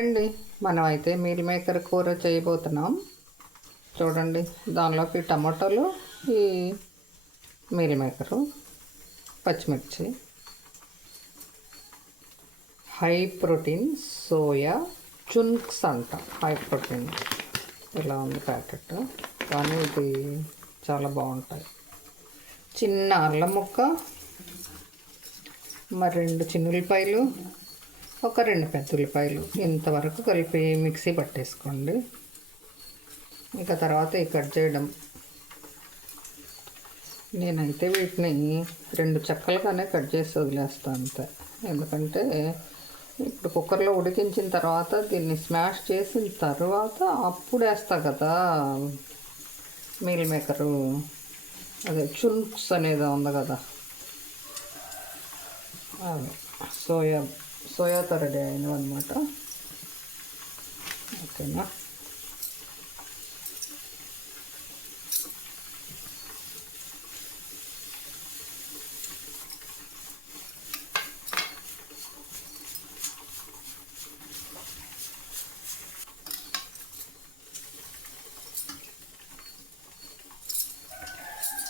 అండి మనమైతే meal maker కూర చేయబోతున్నాం. చూడండి, దానిలోకి టమాటాలు, ఈ మీల్ మేకరు, పచ్చిమిర్చి, హై ప్రోటీన్ సోయా చుంక్స్ అంట. హై ప్రోటీన్ ఇలా ఉంది ప్యాకెట్, కానీ ఇది చాలా బాగుంటాయి. చిన్న అల్లం ముక్క, మరి 2 చిన్న ఉల్లిపాయలు, ఒక 2 పెద్ద ఉల్లిపాయలు ఇంతవరకు కలిపి మిక్సీ పట్టేసుకోండి. ఇంకా తర్వాత కట్ చేయడం. నేనైతే వీటిని 2 చెక్కలుగానే కట్ చేసి వదిలేస్తాను అంతే. ఎందుకంటే ఇప్పుడు కుక్కర్లో ఉడికించిన తర్వాత దీన్ని స్మాష్ చేసిన తర్వాత అప్పుడు వేస్తా కదా మీల్ మేకరు, అదే చుంక్స్ అనేది ఉంది కదా, అదే సోయాతో రెడీ అయినవి అనమాట. ఓకేనా.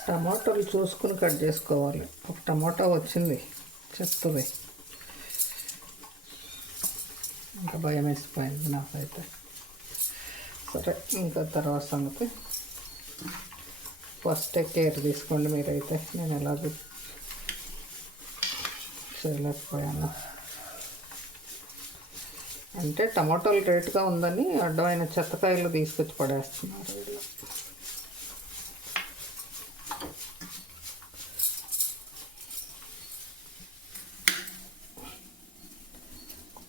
టమాటాలు చూసుకుని కట్ చేసుకోవాలి. ఒక టమాటా వచ్చింది చెప్తుంది, ఇంకా భయం వేసిపోయింది నాకైతే. సరే, ఇంకా తర్వాత సంగతి. ఫస్ట్ కేర్ తీసుకోండి మీరైతే. నేను ఎలాగో చేయలేకపోయాను. అంటే టమాటాలు రేటుగా ఉందని అడ్డమైన చెత్తకాయలు తీసుకొచ్చి పడేస్తున్నారు వీళ్ళు.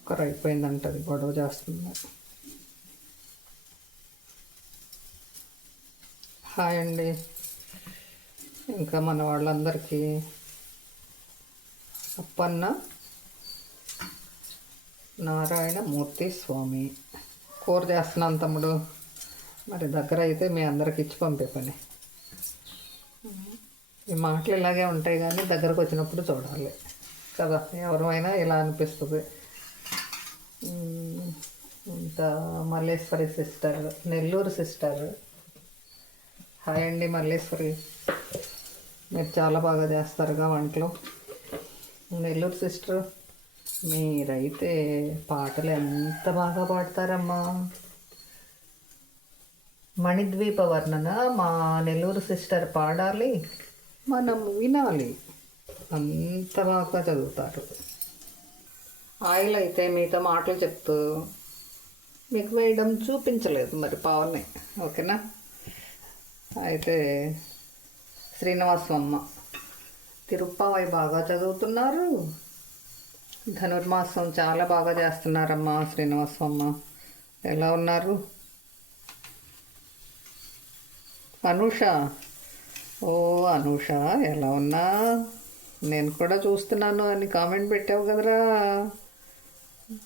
కుక్కర్ అయిపోయిందంటది, గొడవ చేస్తుంది. హాయ్ అండి. ఇంకా మన వాళ్ళందరికీ అప్పన్న నారాయణ మూర్తి స్వామి. కూర చేస్తున్నాను తమ్ముడు. మరి దగ్గర అయితే మీ అందరికి ఇచ్చి పంపే పని. ఈ మాటలు ఇలాగే ఉంటాయి, కానీ దగ్గరకు వచ్చినప్పుడు చూడాలి కదా. ఎవరైనా ఇలా అనిపిస్తుంది. ఇంకా Malleswari sister, Nellore sister. Hi అండి మల్లేశ్వరి, మీరు చాలా బాగా చేస్తారుగా వంటలు. నెల్లూరు సిస్టర్, మీరైతే పాటలు ఎంత బాగా పాడతారమ్మా. మణిద్వీప వర్ణన మా నెల్లూరు సిస్టర్ పాడాలి, మనం వినాలి. అంత బాగా చదువుతారు. ఆయిల్ అయితే మీతో మాటలు చెప్తూ మీకు వేయడం చూపించలేదు మరి పావని. ఓకేనా. అయితే శ్రీనివాసమ్మ, తిరుప్పావై బాగా చదువుతున్నారు. ధనుర్మాసం చాలా బాగా చేస్తున్నారమ్మా. శ్రీనివాసమ్మ ఎలా ఉన్నారు? అనూష, ఓ అనూష ఎలా ఉన్నా, నేను కూడా చూస్తున్నాను అని కామెంట్ పెట్టావు కదరా.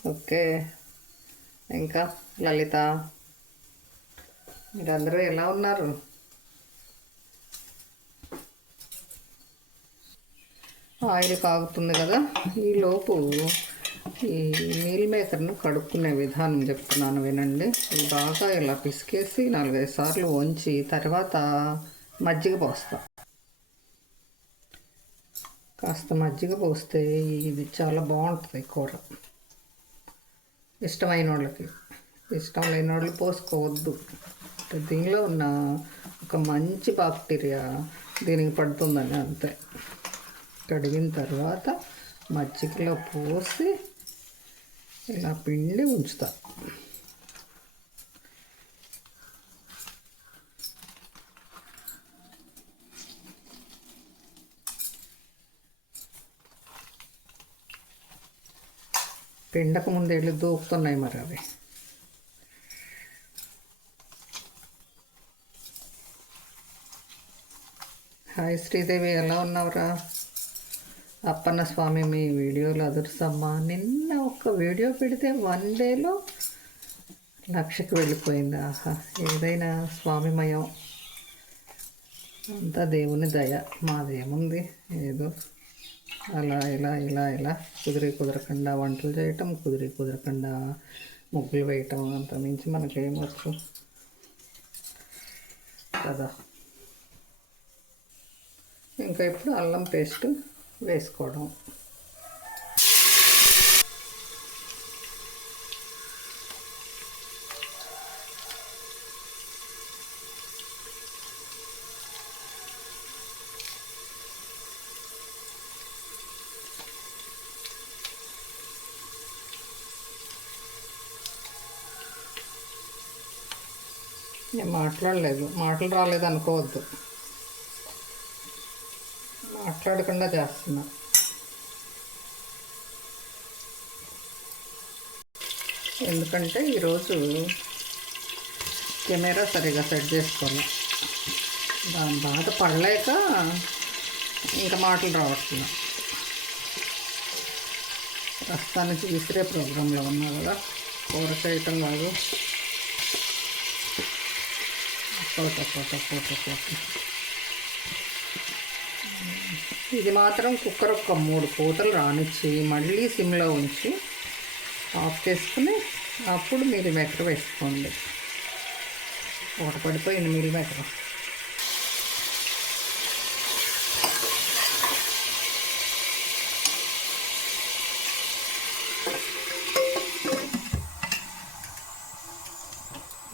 ఓకే. ఇంకా లలిత, మీరందరూ ఎలా ఉన్నారు? ఆయిల్ కాగుతుంది కదా, ఈలోపు ఈ మీల్ మేకర్ను కడుక్కునే విధానం చెప్తున్నాను వినండి. బాగా ఇలా పిసికేసి 4-5 సార్లు వంచి తర్వాత మజ్జిగ పోస్తా. కాస్త మజ్జిగ పోస్తే ఇది చాలా బాగుంటుంది కూర. ఇష్టమైన వాళ్ళకి, ఇష్టం లేని వాళ్ళు పోసుకోవద్దు. దీనిలో ఉన్న ఒక మంచి బాక్టీరియా దీనికి పడుతుందని అంతే. కడిగిన తర్వాత మజ్జిగలో పోసి ఇలా పిండి ఉంచుతా. పిండక ముందు వెళ్ళి దూకుతున్నాయి మరి అవి. హాయ్ శ్రీదేవి, ఎలా ఉన్నావురా? అప్పన్న స్వామి, మీ వీడియోలు అదుర్సమ్మా. నిన్న ఒక వీడియో పెడితే 1 డేలో 1,00,000కి వెళ్ళిపోయింది. ఆహా, ఏదైనా స్వామిమయం, అంతా దేవుని దయ. మాదేముంది, ఏదో అలా ఇలా కుదరకుండా వంటలు చేయటం, కుదరకుండా ముగ్గులు వేయటం అంత మించి మనకేమొచ్చు కదా. ఇంకా ఇప్పుడు అల్లం పేస్ట్ వేసుకోవడం. నేను మాట్లాడలేదు, మాటలు రాలేదు అనుకోవద్దు, మాట్లాడకుండా చేస్తున్నా. ఎందుకంటే ఈరోజు కెమెరా సరిగా సెట్ చేసుకోవాలి, దాని బాధ పడలేక ఇంకా మాటలు రావట్లేదు. ప్రస్తుతానికి విసిరే ప్రోగ్రాంలో ఉన్నా కదా, కూర చేయటం కాదు. ఇది మాత్రం కుక్కర్ ఒక 3 పూతలు రానిచ్చి మళ్ళీ సిమ్లో ఉంచి ఆఫ్ చేసుకుని అప్పుడు మిల్ మేకర్ వేసుకోండి. ఒకటి పడిపోయింది మిల్ మేకర్.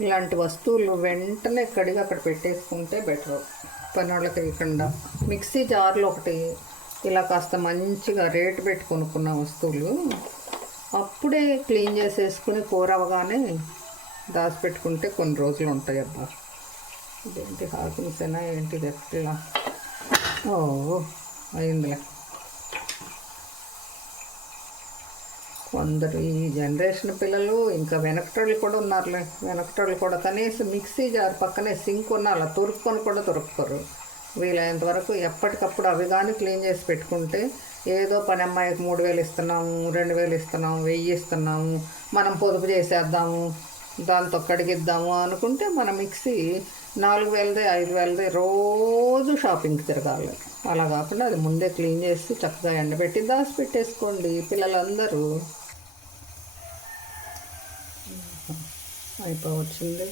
ఇలాంటి వస్తువులు వెంటనే కడిగి అక్కడ పెట్టేసుకుంటే బెటర్, పని వాళ్ళకి వేయకుండా. మిక్సీ జార్లో ఒకటి ఇలా కాస్త మంచిగా రేటు పెట్టి కొనుక్కున్న వస్తువులు అప్పుడే క్లీన్ చేసేసుకుని కూర అవగానే దాచిపెట్టుకుంటే కొన్ని రోజులు ఉంటాయి. అబ్బా ఇదేంటి హాకింగ్సేనా ఏంటిది ఇలా? ఓ అయిందిలే. కొందరు ఈ జనరేషన్ పిల్లలు ఇంకా వెనకటోళ్ళు కూడా ఉన్నారులే, వెనకటోళ్ళు కూడా కనీసం మిక్సీ జార్ పక్కనే సింక్ ఉన్న అలా తొరుక్కొని కూడా దొరుకుతారు. వీలైనంత వరకు ఎప్పటికప్పుడు అవి కానీ క్లీన్ చేసి పెట్టుకుంటే ఏదో పని అమ్మాయికి 3000 ఇస్తున్నాము, 2000 ఇస్తున్నాము, 1000 ఇస్తున్నాము, మనం పొదుపు చేసేద్దాము, దాంతో కడిగిద్దాము అనుకుంటే మన మిక్సీ 4000ది 5000ది రోజు షాపింగ్కి తిరగాలి. అలా కాకుండా అది ముందే క్లీన్ చేసి చక్కగా ఎండబెట్టి దాచి పెట్టేసుకోండి పిల్లలందరూ. అయిపోవచ్చింది.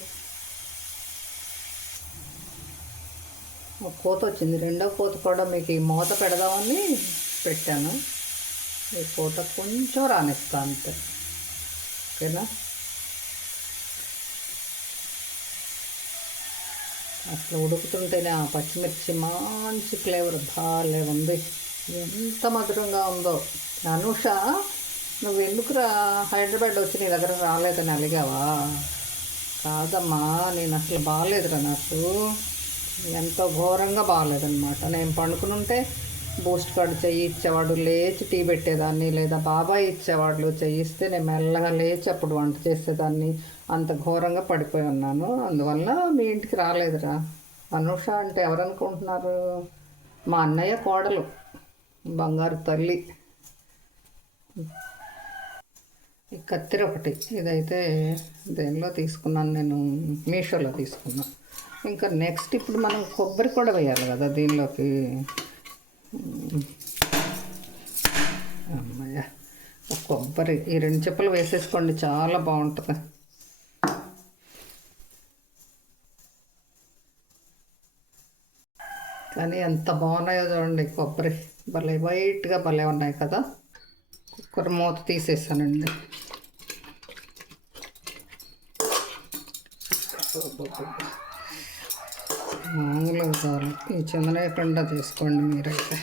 ఒక కోత వచ్చింది, రెండో కోత కూడా మీకు ఈ మూత పెడదామని పెట్టాను. ఈ కోత కొంచెం రానిస్తా అంతే, ఓకేనా? అసలు ఉడుకుతుంటేనే ఆ పచ్చిమిర్చి మంచి ఫ్లేవర్ బాగా ఉంది, ఎంత మధురంగా ఉందో. అనుష, నువ్వు ఎందుకురా హైదరాబాద్ వచ్చి నీ దగ్గర రాలేదని అలిగావా? కాదమ్మా, నేను అసలు బాగాలేదురా, నాకు ఎంతో ఘోరంగా బాగాలేదనమాట. నేను పండుకుని ఉంటే బూస్ట్ కార్డు చెయ్యి ఇచ్చేవాడు, లేచి టీ పెట్టేదాన్ని, లేదా బాబాయ్ ఇచ్చేవాళ్ళు చెయ్యిస్తే నేను మెల్లగా లేచి అప్పుడు వంట చేసేదాన్ని. అంత ఘోరంగా పడిపోయి ఉన్నాను, అందువల్ల మీ ఇంటికి రాలేదురా. అనుష అంటే ఎవరనుకుంటున్నారు? మా అన్నయ్య కోడలు, బంగారు తల్లి. ఈ కత్తిరి ఒకటి, ఇదైతే దేనిలో తీసుకున్నాను నేను, మీషోలో తీసుకున్నాను. ఇంకా నెక్స్ట్ ఇప్పుడు మనం కొబ్బరి కూడా వేయాలి కదా దీనిలోకి. అమ్మయ్య, కొబ్బరి ఈ 2 చెప్పులు వేసేసుకోండి, చాలా బాగుంటుంది. కానీ ఎంత బాగున్నాయో చూడండి, కొబ్బరి భలే వైట్గా భలే ఉన్నాయి కదా. కుక్కర్ మూత తీసేసానండి. మామూలుగా చాలు, ఈ చిందలేకుండా తీసుకోండి మీరైతే.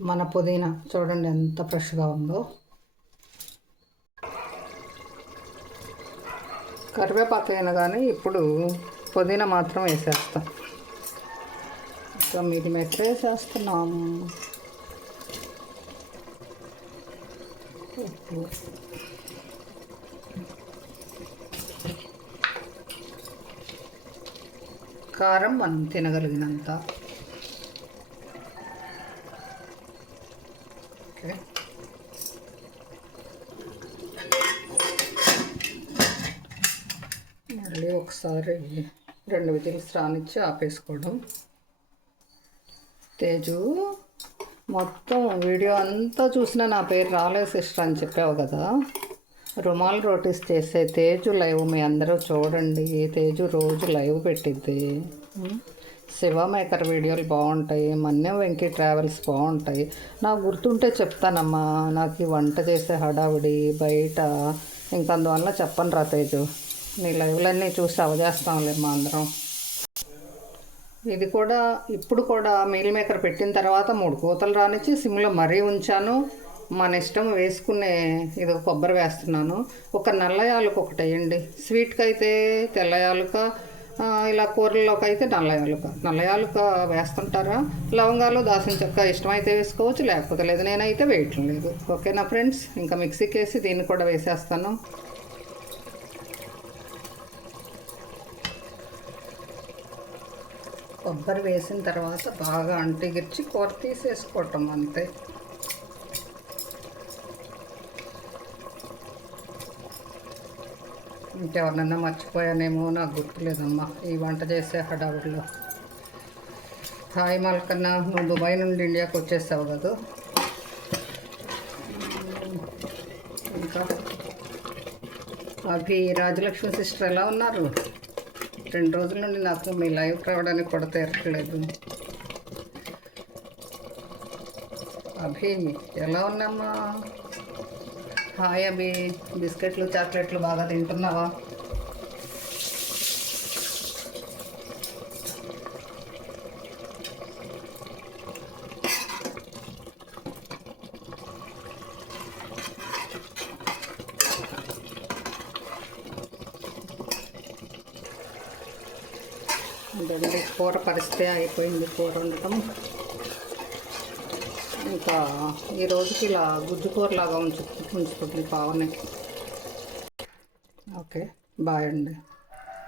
మన పుదీనా చూడండి ఎంత ఫ్రెష్గా ఉందో. కరివేపాకు అయినా కానీ ఇప్పుడు పుదీనా మాత్రం వేసేస్తాం. ఇంకా మీరు మెట్ట వేసేస్తున్నాము. కారం మనం తినగలిగినంత. ఓకే, మళ్ళీ ఒకసారి 2 విజిల్స్ రానిచ్చి ఆపేసుకోవడం. తేజు మొత్తం వీడియో అంతా చూసినా నా పేరు రాలేదు సిస్టర్ అని చెప్పావు కదా. రుమాల్ రోటీస్ చేసే తేజు లైవ్ మీ అందరూ చూడండి. తేజు రోజు లైవ్ పెట్టిద్ది. శివ మేకర్ వీడియోలు బాగుంటాయి. మన్యం వెంకీ ట్రావెల్స్ బాగుంటాయి. నాకు గుర్తుంటే చెప్తానమ్మా. నాకు ఈ వంట చేసే హడావుడి బయట ఇంకా అందువల్ల చెప్పను రా తేజు. నీ లైవ్లన్నీ చూసి అవజేస్తాంలే మా అందరం. ఇది కూడా ఇప్పుడు కూడా మీల్ మేకర్ పెట్టిన తర్వాత 3 కూతలు రానిచ్చి సిమ్లో మరీ ఉంచాను. మన ఇష్టం వేసుకునే ఇది కొబ్బరి వేస్తున్నాను. ఒక నల్ల యాలుక ఒకటి వేయండి. స్వీట్కి అయితే తెల్ల యాలుక, ఇలా కూరల్లోకి అయితే నల్ల యాలుక వేస్తుంటారా. లవంగాలు దాల్చిన చెక్క ఇష్టమైతే వేసుకోవచ్చు, లేకపోతే లేదు. నేనైతే వేయటం లేదు. ఓకేనా ఫ్రెండ్స్. ఇంకా మిక్సీకి వేసి దీన్ని కూడా వేసేస్తాను. కొబ్బరి వేసిన తర్వాత బాగా అంటిగిర్చి కూర తీసేసుకోవటం అంతే. ఇంకెవరినన్నా మర్చిపోయానేమో నాకు గుర్తులేదమ్మా ఈ వంట చేసే హడావుడిలో. హాయ్ మల్కన్న, నువ్వు దుబాయ్ నుండి ఇండియాకి వచ్చేసావు కదా. ఇంకా అభి, రాజలక్ష్మి సిస్టర్ ఎలా ఉన్నారు? 2 రోజుల నుండి నాకు మీ లైవ్ రావడానికి కూడా తీరట్లేదు. అభి ఎలా ఉన్నామ్మా? హాయ్ అభి, బిస్కెట్లు చాక్లెట్లు బాగా తింటున్నావా? అదండి, కూర పరిస్థితి అయిపోయింది. కూర వండటం ఇంకా ఈ రోజుకి ఇలా గుజ్జు కూరలాగా ఉంచుతుంది పావని. ఓకే, బాయ్ అండి.